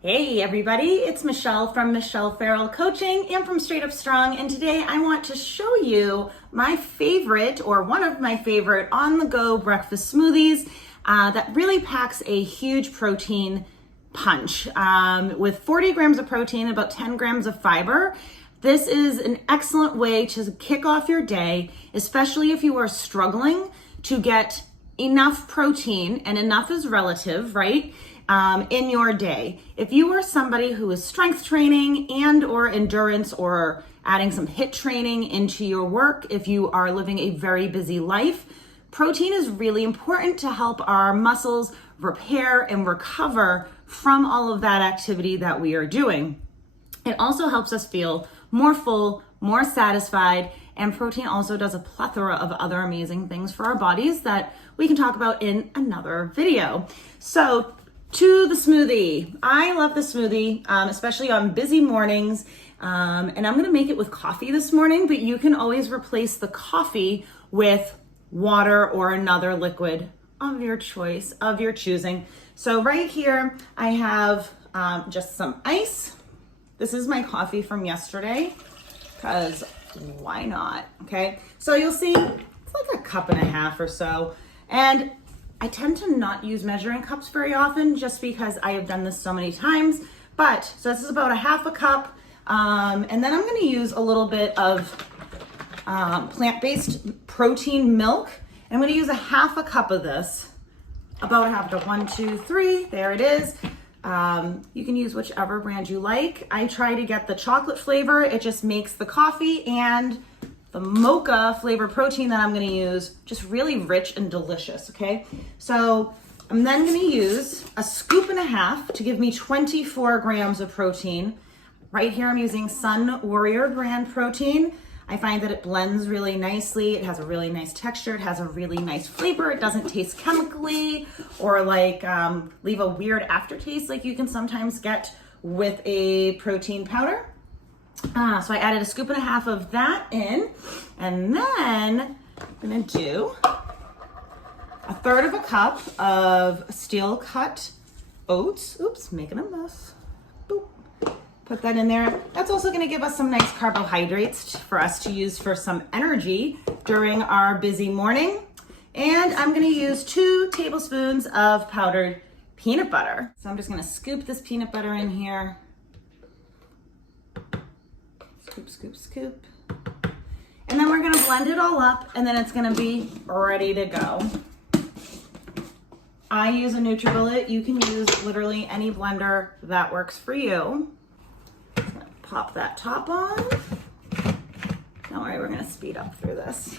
Hey everybody, it's Michelle from Michelle Farrell Coaching and from Straight Up Strong, and today I want to show you my favorite, or one of my favorite, on-the-go breakfast smoothies that really packs a huge protein punch with 40 grams of protein and about 10 grams of fiber. This is an excellent way to kick off your day, especially if you are struggling to get enough protein, and enough is relative, right? In your day. If you are somebody who is strength training and or endurance, or adding some HIIT training into your work, if you are living a very busy life, protein is really important to help our muscles repair and recover from all of that activity that we are doing. It also helps us feel more full, more satisfied, and protein also does a plethora of other amazing things for our bodies that we can talk about in another video. So to the smoothie. I love the smoothie, especially on busy mornings. And I'm gonna make it with coffee this morning, but you can always replace the coffee with water or another liquid of your choice, of your choosing. So right here, I have just some ice. This is my coffee from yesterday, because why not, okay? So you'll see it's like a cup and a half or so. And I tend to not use measuring cups very often just because I have done this so many times. But, so this is about a half a cup. And then I'm gonna use a little bit of plant-based protein milk. And I'm gonna use a half a cup of this. About a half a cup, 1, 2, 3, there it is. You can use whichever brand you like. I try to get the chocolate flavor. It just makes the coffee and the Mocha flavor protein that I'm gonna use just really rich and delicious, okay? So I'm then gonna use a scoop and a half to give me 24 grams of protein. Right here I'm using Sun Warrior brand protein. I find that it blends really nicely. It has a really nice texture. It has a really nice flavor. It doesn't taste chemically or like leave a weird aftertaste like you can sometimes get with a protein powder. So I added a scoop and a half of that in, and then I'm gonna do a third of a cup of steel cut oats. Oops, making a mess. Boop. Put that in there. That's also gonna give us some nice carbohydrates for us to use for some energy during our busy morning. And I'm gonna use 2 tablespoons of powdered peanut butter. So I'm just gonna scoop this peanut butter in here. Scoop, scoop, scoop. And then we're gonna blend it all up, and then it's gonna be ready to go. I use a NutriBullet. You can use literally any blender that works for you. Pop that top on. Don't worry, we're gonna speed up through this.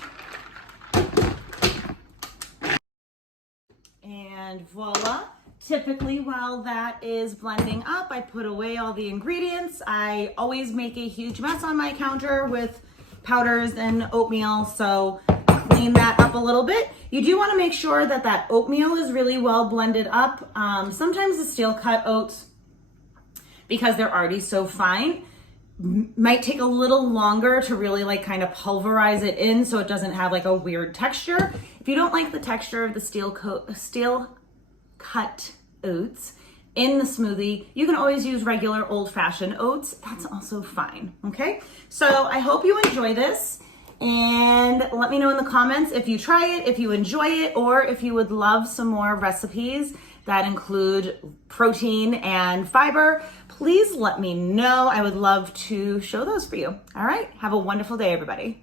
And voila. Typically, while that is blending up, I put away all the ingredients. I always make a huge mess on my counter with powders and oatmeal, so clean that up a little bit. You do want to make sure that that oatmeal is really well blended up. Sometimes the steel cut oats, because they're already so fine, might take a little longer to really like kind of pulverize it in so it doesn't have like a weird texture. If you don't like the texture of the steel cut oats in the smoothie, you can always use regular old-fashioned oats. That's also fine, okay? So I hope you enjoy this, and let me know in the comments if you try it, if you enjoy it, or if you would love some more recipes that include protein and fiber. Please let me know. I would love to show those for you. All right, have a wonderful day, everybody.